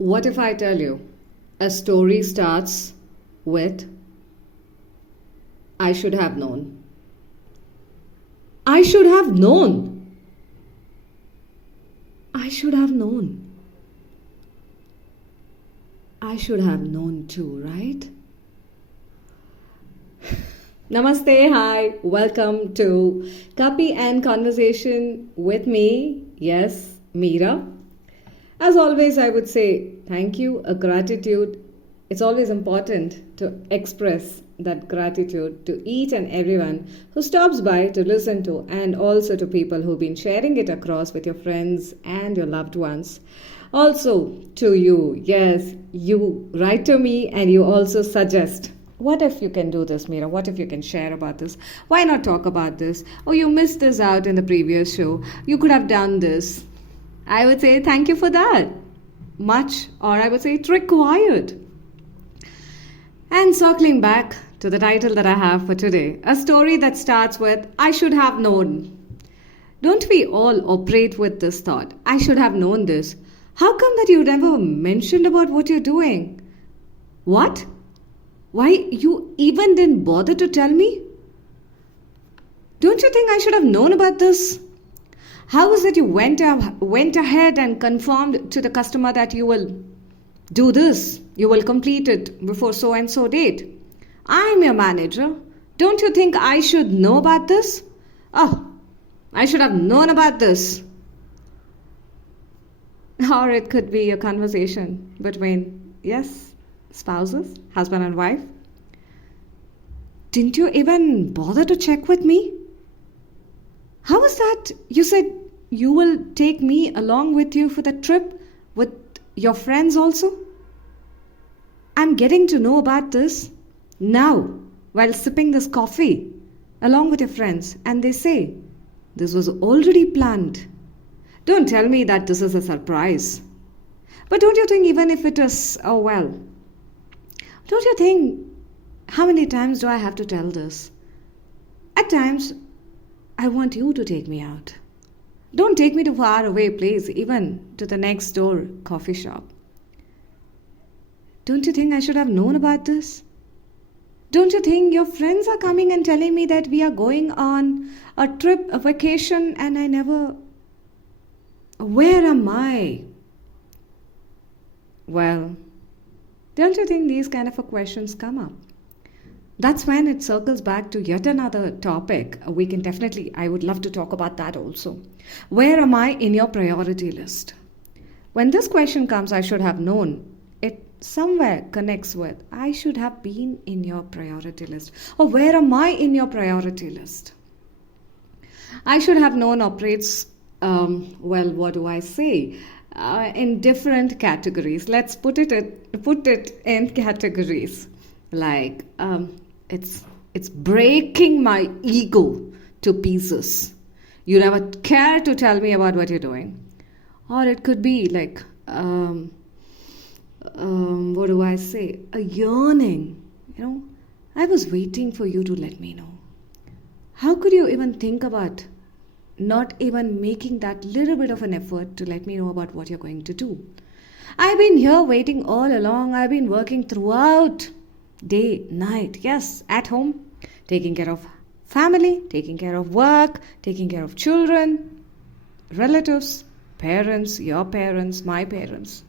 What if I tell you a story starts with I should have known? I should have known. I should have known. I should have known too, right? Namaste, hi, welcome to Kaapi and Conversation with me, yes, Meera. As always, I would say thank you, a gratitude. It's always important to express that gratitude to each and everyone who stops by to listen to, and also to people who've been sharing it across with your friends and your loved ones. Also to you, yes, you write to me and you also suggest. What if you can do this, Meera? What if you can share about this? Why not talk about this? Oh, you missed this out in the previous show. You could have done this. I would say thank you for that. Much, or I would say it's required. And circling back to the title that I have for today, a story that starts with I should have known. Don't we all operate with this thought? I should have known this. How come that you never mentioned about what you're doing? What? Why you even didn't bother to tell me? Don't you think I should have known about this? How is it you went ahead and confirmed to the customer that you will do this, you will complete it before so and so date? I'm your manager. Don't you think I should know about this? Oh, I should have known about this. Or it could be a conversation between, yes, spouses, husband and wife. Didn't you even bother to check with me? How is that? You said you will take me along with you for the trip with your friends also? I'm getting to know about this now while sipping this coffee along with your friends, and they say this was already planned. Don't tell me that this is a surprise. But don't you think even if it is, don't you think how many times do I have to tell this? At times, I want you to take me out. Don't take me to far away place, even to the next door coffee shop. Don't you think I should have known about this? Don't you think your friends are coming and telling me that we are going on a trip, a vacation, and I never... Where am I? Well, don't you think these kind of questions come up? That's when it circles back to yet another topic. We can definitely, I would love to talk about that also. Where am I in your priority list? When this question comes, I should have known, it somewhere connects with, I should have been in your priority list. Or where am I in your priority list? I should have known operates, what do I say? In different categories. Let's put it in categories. Like, it's breaking my ego to pieces. You never care to tell me about what you're doing. Or it could be like, what do I say? A yearning. I was waiting for you to let me know. How could you even think about not even making that little bit of an effort to let me know about what you're going to do? I've been here waiting all along. I've been working throughout day, night, yes, at home, taking care of family, taking care of work, taking care of children, relatives, parents, your parents, my parents.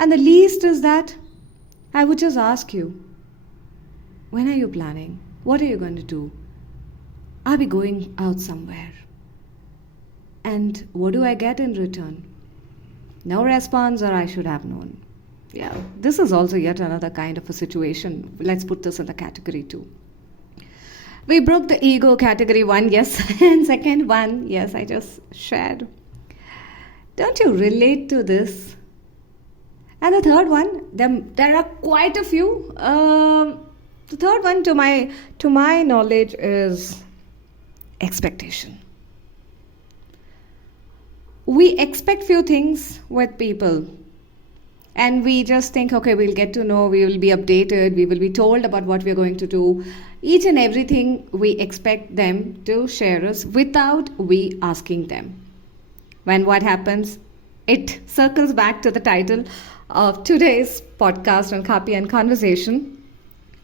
And the least is that I would just ask you, when are you planning? What are you going to do? Are we going out somewhere? And what do I get in return? No response, or I should have known. Yeah, this is also yet another kind of a situation. Let's put this in the category 2. We broke the ego category 1, yes, and second one, yes, I just shared. Don't you relate to this? And the third one, there are quite a few. The third one, to my knowledge, is expectation. We expect few things with people. And we just think, okay, we'll get to know, we will be updated, we will be told about what we're going to do. Each and everything we expect them to share us without we asking them. When what happens? it circles back to the title of today's podcast on Kaapi and Conversation.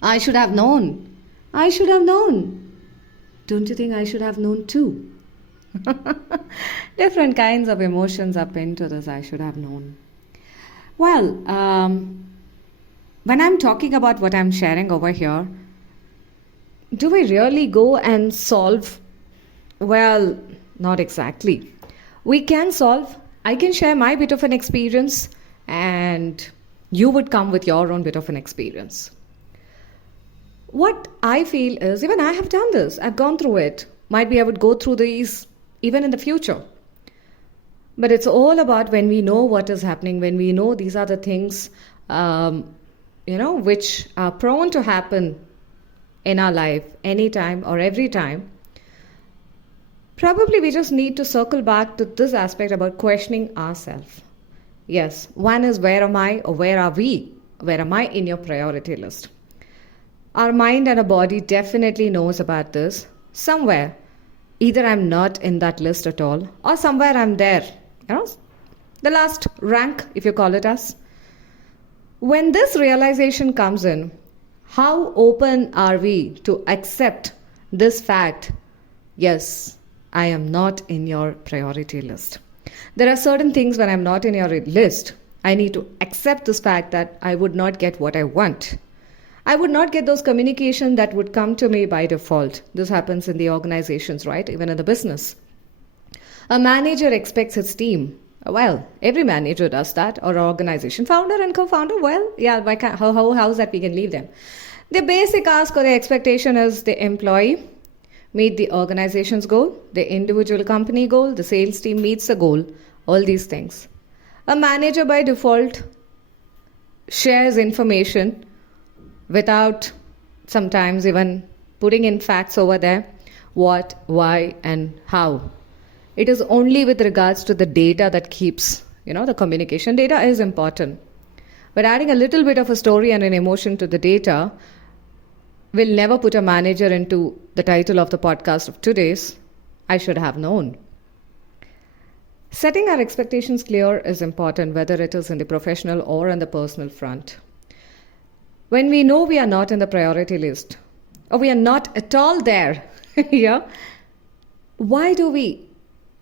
I should have known. I should have known. Don't you think I should have known too? Different kinds of emotions up into this I should have known. Well, when I'm talking about what I'm sharing over here, do we really go and solve? Well, not exactly. We can solve. I can share my bit of an experience and you would come with your own bit of an experience. What I feel is, even I have done this. I've gone through it. Might be I would go through these even in the future. But it's all about when we know what is happening, when we know these are the things, which are prone to happen in our life anytime or every time. Probably we just need to circle back to this aspect about questioning ourselves. Yes, one is where am I or where are we? Where am I in your priority list? Our mind and our body definitely knows about this. Somewhere, either I'm not in that list at all or somewhere I'm there. The last rank, if you call it as. When this realization comes in, how open are we to accept this fact? Yes, I am not in your priority list. There are certain things when I'm not in your list, I need to accept this fact that I would not get what I want. I would not get those communication that would come to me by default. This happens in the organizations, right? Even in the business. A manager expects his team. Well, every manager does that, or organization founder and co-founder. Well, yeah, how's that we can leave them? The basic ask or the expectation is the employee meet the organization's goal, the individual company goal, the sales team meets the goal, all these things. A manager by default shares information without sometimes even putting in facts over there, what, why, and how. It is only with regards to the data that keeps, the communication. Data is important. But adding a little bit of a story and an emotion to the data will never put a manager into the title of the podcast of today's, I should have known. Setting our expectations clear is important, whether it is in the professional or on the personal front. When we know we are not in the priority list, or we are not at all there, why do we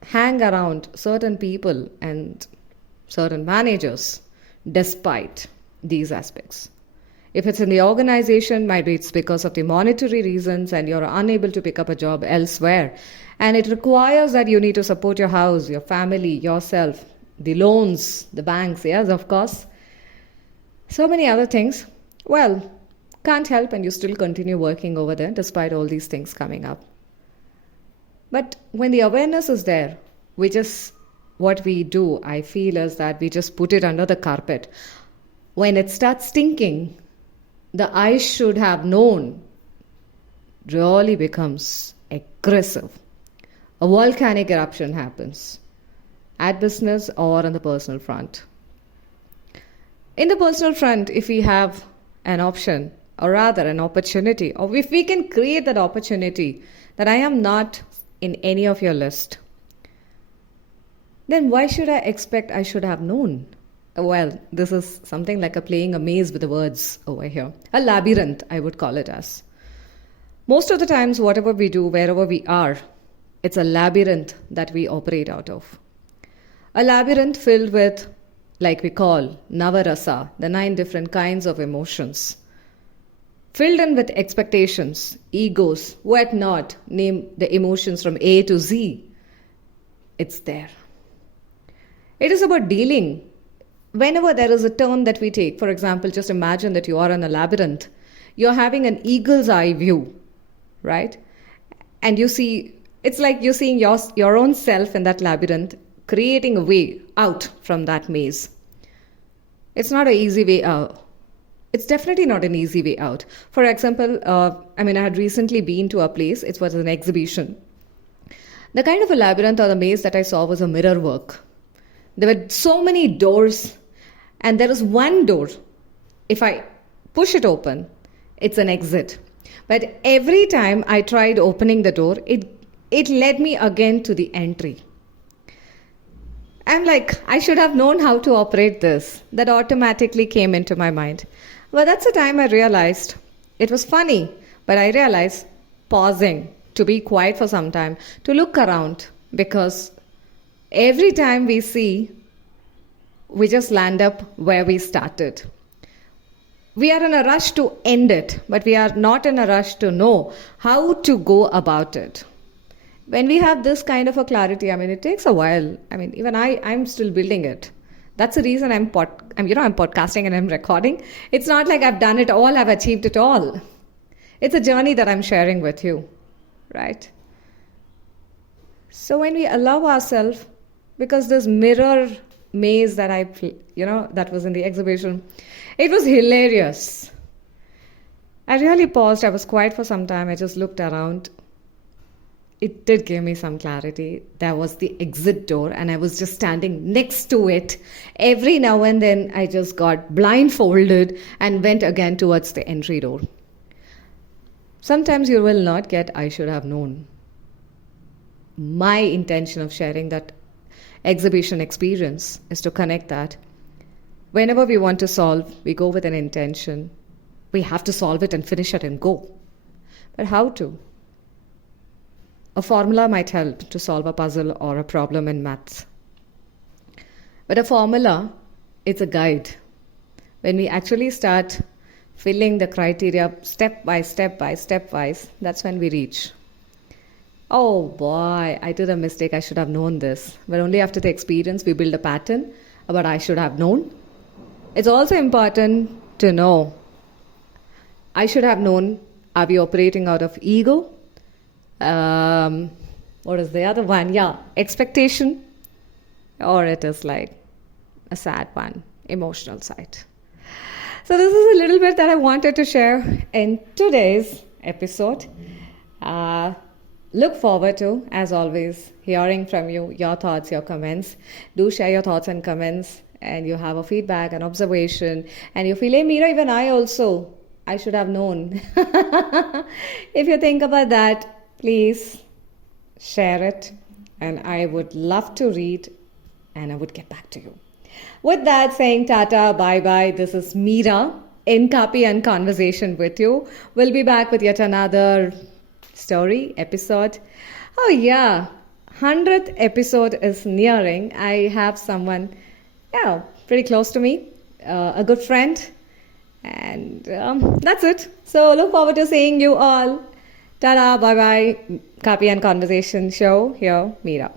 hang around certain people and certain managers despite these aspects? If it's in the organization, maybe it's because of the monetary reasons and you're unable to pick up a job elsewhere. And it requires that you need to support your house, your family, yourself, the loans, the banks, yes, of course. So many other things. Well, can't help and you still continue working over there despite all these things coming up. But when the awareness is there, what we do, I feel, is that we just put it under the carpet. When it starts stinking, the I should have known really becomes aggressive. A volcanic eruption happens at business or on the personal front. In the personal front, if we have an option, or rather an opportunity, or if we can create that opportunity that I am not in any of your list, then why should I expect I should have known? Well, this is something like playing a maze with the words over here. A labyrinth, I would call it as. Most of the times, whatever we do, wherever we are, it's a labyrinth that we operate out of. A labyrinth filled with, like we call, Navarasa, the 9 different kinds of emotions. Filled in with expectations, egos, whatnot, name the emotions from A to Z. It's there. It is about dealing. Whenever there is a turn that we take, for example, just imagine that you are in a labyrinth. You're having an eagle's eye view, right? And you see, it's like you're seeing your own self in that labyrinth, creating a way out from that maze. It's not an easy way out. It's definitely not an easy way out. For example, I had recently been to a place. It was an exhibition. The kind of a labyrinth or the maze that I saw was a mirror work. There were so many doors, and there is one door. If I push it open, it's an exit. But every time I tried opening the door, it led me again to the entry. I'm like, I should have known how to operate this. That automatically came into my mind. But that's the time I realized it was funny, but I realized pausing to be quiet for some time, to look around, because every time we see, we just land up where we started. We are in a rush to end it, but we are not in a rush to know how to go about it. When we have this kind of a clarity, I mean, it takes a while. I mean, even I'm still building it. That's the reason I'm podcasting and I'm recording. It's not like I've done it all, I've achieved it all. It's a journey that I'm sharing with you, right? So when we allow ourselves, because this mirror maze that that was in the exhibition, it was hilarious. I really paused. I was quiet for some time. I just looked around. It did give me some clarity. There was the exit door and I was just standing next to it. Every now and then I just got blindfolded and went again towards the entry door. Sometimes you will not get I should have known. My intention of sharing that exhibition experience is to connect that. Whenever we want to solve, we go with an intention. We have to solve it and finish it and go. But how to? A formula might help to solve a puzzle or a problem in maths. But a formula, it's a guide. When we actually start filling the criteria step by step, that's when we reach. Oh boy, I did a mistake. I should have known this. But only after the experience, we build a pattern about I should have known. It's also important to know, I should have known, are we operating out of ego? What is the other one? Yeah, expectation. Or it is like a sad one, emotional side. So this is a little bit that I wanted to share in today's episode. Look forward to, as always, hearing from you, your thoughts, your comments. Do share your thoughts and comments, and you have a feedback, an observation, and you feel, hey, Meera, even I should have known. If you think about that, please share it, and I would love to read, and I would get back to you. With that, saying tata, bye-bye, this is Meera in Kaapi and Conversation with you. We'll be back with yet another story episode. Oh yeah, 100th episode is nearing. I have someone pretty close to me, a good friend, and that's it. So look forward to seeing you all. Ta-da, bye-bye. Kaapi and Conversation show here, Meera.